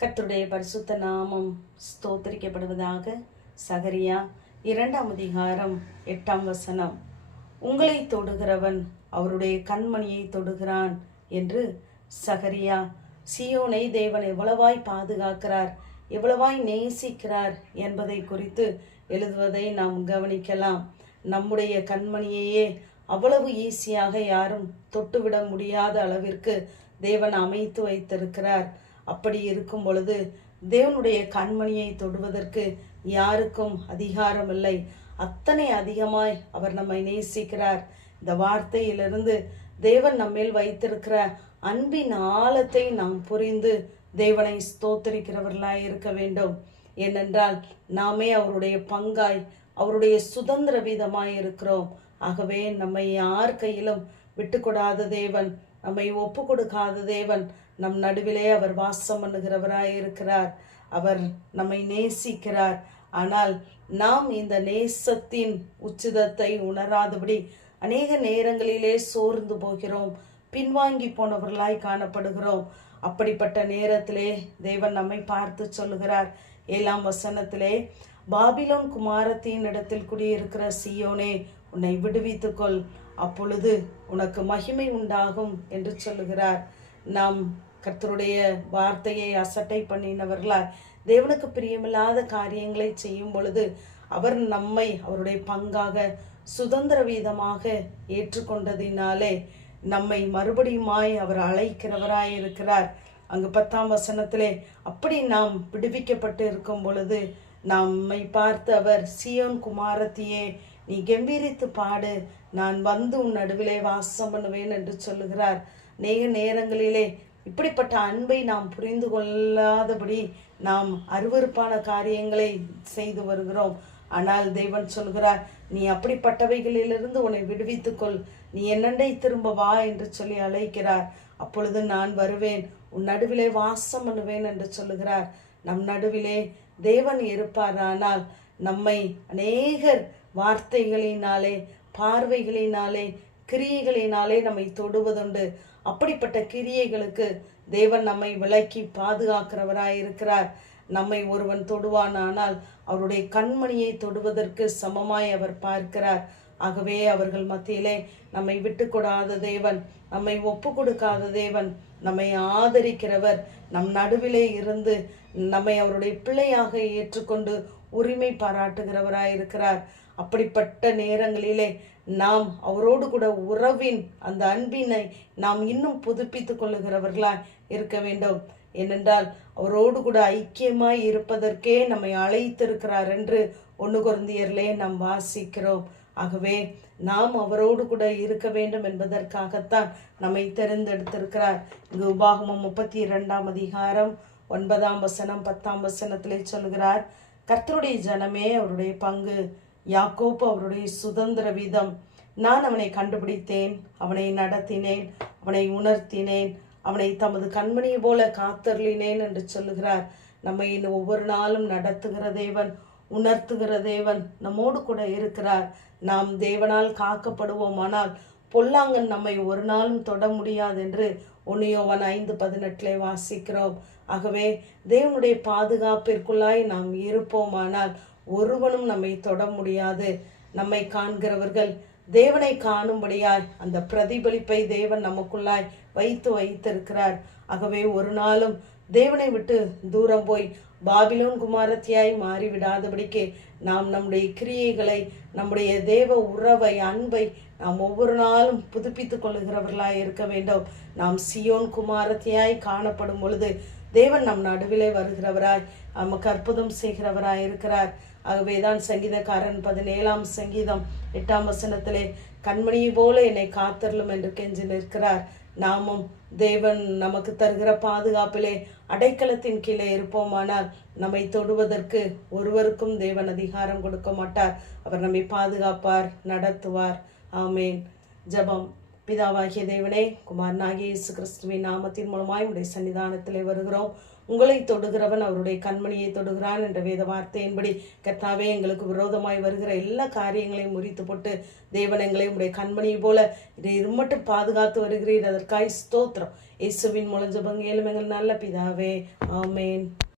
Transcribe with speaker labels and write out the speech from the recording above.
Speaker 1: கத்துடைய பரிசுத்த நாமம் ஸ்தோத்தரிக்கப்படுவதாக சகரியா இரண்டாம் அதிகாரம் எட்டாம் வசனம். உங்களை தொடுகிறவன் அவருடைய கண்மணியை தொடுகிறான் என்று சகரியா சியோனை தேவன் எவ்வளவாய் பாதுகாக்கிறார் எவ்வளவாய் நேசிக்கிறார் என்பதை குறித்து எழுதுவதை நாம் கவனிக்கலாம். நம்முடைய கண்மணியையே அவ்வளவு ஈஸியாக யாரும் தொட்டுவிட முடியாத அளவிற்கு தேவன் அமைத்து வைத்திருக்கிறார். அப்படி இருக்கும் பொழுது தேவனுடைய கண்மணியை தொடுவதற்கு யாருக்கும் அதிகாரம் இல்லை அத்தனை அதிகமாய் அவர் நம்மை நேசிக்கிறார். இந்த வார்த்தையிலிருந்து தேவன் நம்மேல் வைத்திருக்கிற அன்பின் ஆழத்தை நாம் புரிந்து தேவனை ஸ்தோத்தரிக்கிறவர்களாய் இருக்க வேண்டும். ஏனென்றால் நாமே அவருடைய பங்காய் அவருடைய சுதந்திர வீதமாய் இருக்கிறோம். ஆகவே நம்மை யார் கையிலும் விட்டுக்கொடாத தேவன் நம்மை ஒப்பு கொடுக்காத தேவன் நம் நடுவிலே அவர் வாசம் பண்ணுகிறவராய் இருக்கிறார். அவர் நம்மை நேசிக்கிறார். ஆனால் நாம் இந்த நேசத்தின் உச்சிதத்தை உணராதபடி அநேக நேரங்களிலே சோர்ந்து போகிறோம். பின்வாங்கி போனவர்களாய் காணப்படுகிறோம். அப்படிப்பட்ட நேரத்திலே தேவன் நம்மை பார்த்து சொல்லுகிறார். ஏழாம் வசனத்திலே பாபிலோன் குமாரத்தின் இடத்தில் குடியிருக்கிற சியோனே உன்னை விடுவித்துக்கொள். அப்பொழுது உனக்கு மகிமை உண்டாகும் என்று சொல்லுகிறார். நாம் கர்த்தருடைய வார்த்தையை அசட்டை பண்ணினவர்களாய் தேவனுக்கு பிரியமில்லாத காரியங்களை செய்யும் பொழுது அவர் நம்மை அவருடைய பங்காக சுதந்திர வீதமாக ஏற்றுக்கொண்டதினாலே நம்மை மறுபடியுமாய் அவர் அழைக்கிறவராய் இருக்கிறார். அங்கு பத்தாம் வசனத்திலே அப்படி நாம் விடுவிக்கப்பட்டு இருக்கும் பொழுது நம்மை பார்த்து அவர் சியோன் குமாரத்தியே நீ கம்பீரித்து பாடு. நான் வந்து உன் நடுவிலே வாசம் பண்ணுவேன் என்று சொல்லுகிறார். நேக நேரங்களிலே இப்படிப்பட்ட அன்பை நாம் புரிந்து கொள்ளாதபடி நாம் அருவருப்பான காரியங்களை செய்து வருகிறோம். ஆனால் தேவன் சொல்கிறார் நீ அப்படிப்பட்டவைகளிலிருந்து உன்னை விடுவித்துக்கொள் நீ என்னண்டை திரும்ப வா என்று சொல்லி அழைக்கிறார். அப்பொழுது நான் வருவேன். உன் நடுவிலே வாசம் பண்ணுவேன் என்று சொல்லுகிறார். நம் நடுவிலே தேவன் இருப்பாரானால் நம்மை அநேகர் வார்த்தைகளினாலே பார்வைகளினாலே கிரியைகளினாலே நம்மை தொடுவதுண்டு. அப்படிப்பட்ட கிரியைகளுக்கு தேவன் நம்மை விலக்கி பாதுகாக்கிறவராய் இருக்கிறார் நம்மை ஒருவன் தொடுவானானால் அவருடைய கண்மணியை தொடுவதற்கு சமமாய் அவர் பார்க்கிறார். ஆகவே அவர்கள் மத்தியிலே நம்மை விட்டுக்கொடாத தேவன் நம்மை ஒப்பு கொடுக்காத தேவன் நம்மை ஆதரிக்கிறவர் நம் நடுவிலே இருந்து நம்மை அவருடைய பிள்ளையாக ஏற்றுக்கொண்டு உரிமை பாராட்டுகிறவராய் இருக்கிறார். அப்படிப்பட்ட நேரங்களிலே நாம் அவரோடு கூட உறவின் அந்த அன்பினை நாம் இன்னும் புதுப்பித்து கொள்ளுகிறவர்களாய் இருக்க வேண்டும். ஏனென்றால் அவரோடு கூட ஐக்கியமாய் இருப்பதற்கே நம்மை அழைத்திருக்கிறார் என்று ஒன்று குருந்தியர்லே நாம் வாசிக்கிறோம். ஆகவே நாம் அவரோடு கூட இருக்க வேண்டும் என்பதற்காகத்தான் நம்மை தெரிந்தெடுத்திருக்கிறார். இங்கு உபாகமம் முப்பத்தி இரண்டாம் அதிகாரம் ஒன்பதாம் வசனம் பத்தாம் வசனத்திலே சொல்கிறார் கர்த்தருடைய ஜனமே அவருடைய பங்கு யாக்கோப்பு அவருடைய சுதந்திர விதம். நான் அவனை கண்டுபிடித்தேன் அவனை நடத்தினேன் அவனை உணர்த்தினேன் அவனை தமது கண்மணியை போல காத்தருளினேன் என்று சொல்லுகிறார். நம்மை இன்னும் ஒவ்வொரு நாளும் நடத்துகிற தேவன் உணர்த்துகிற தேவன் நம்மோடு கூட இருக்கிறார். நாம் தேவனால் காக்கப்படுவோமானால் பொல்லாங்கன் நம்மை ஒரு நாளும் தொட முடியாது என்று ஒன்னியோவன் ஐந்து பதினெட்டிலே வாசிக்கிறோம். ஆகவே தேவனுடைய பாதுகாப்பிற்குள்ளாய் நாம் இருப்போமானால் ஒருவனும் நம்மை தொட முடியாது. நம்மை காண்கிறவர்கள் தேவனை காணும்படியாய் அந்த பிரதிபலிப்பை தேவன் நமக்குள்ளாய் வைத்து வைத்திருக்கிறார். ஆகவே ஒரு நாளும் தேவனை விட்டு தூரம் போய் பாபிலோன் குமாரத்தியாய் மாறிவிடாதபடிக்கு நாம் நம்முடைய கிரியைகளை நம்முடைய தேவ உறவை அன்பை நாம் ஒவ்வொரு நாளும் புதுப்பித்துக் கொள்ளுகிறவர்களாய் இருக்க வேண்டும். நாம் சியோன் குமாரத்தியாய் காணப்படும் பொழுது தேவன் நம் நடுவிலே வருகிறவராய் நமக்கு அற்புதம் செய்கிறவராய் இருக்கிறார். ஆகவேதான் சங்கீதக்காரன் பதினேழாம் சங்கீதம் எட்டாம் வசனத்திலே கண்மணியை போல என்னை காத்தருளும் என்று கெஞ்சி நிற்கிறார். நாமும் தேவன் நமக்கு தருகிற பாதுகாப்பிலே அடைக்கலத்தின் கீழே இருப்போமானால் நம்மை தொடுவதற்கு ஒருவருக்கும் தேவன் அதிகாரம் கொடுக்க மாட்டார். அவர் நம்மை பாதுகாப்பார் நடத்துவார். ஆமேன். ஜபம். பிதாவாகிய தேவனே குமாரனாகிய இயேசு கிறிஸ்துவின் நாமத்தின் மூலமாய் உடைய சன்னிதானத்திலே வருகிறோம். உங்களை தொடுகிறவன் அவருடைய கண்மணியை தொடுகிறான் என்ற வேத வார்த்தையின்படி கர்த்தாவே எங்களுக்கு விரோதமாய் வருகிற எல்லா காரியங்களையும் முறித்து போட்டு தேவன் எங்களை உடைய கண்மணியை போல இதை இது மட்டும் பாதுகாத்து வருகிறீர். அதற்காய் ஸ்தோத்திரம். இயேசுவின் முளைஞ்ச ஜபங்க எங்கள் நல்ல பிதாவே. ஆமேன்.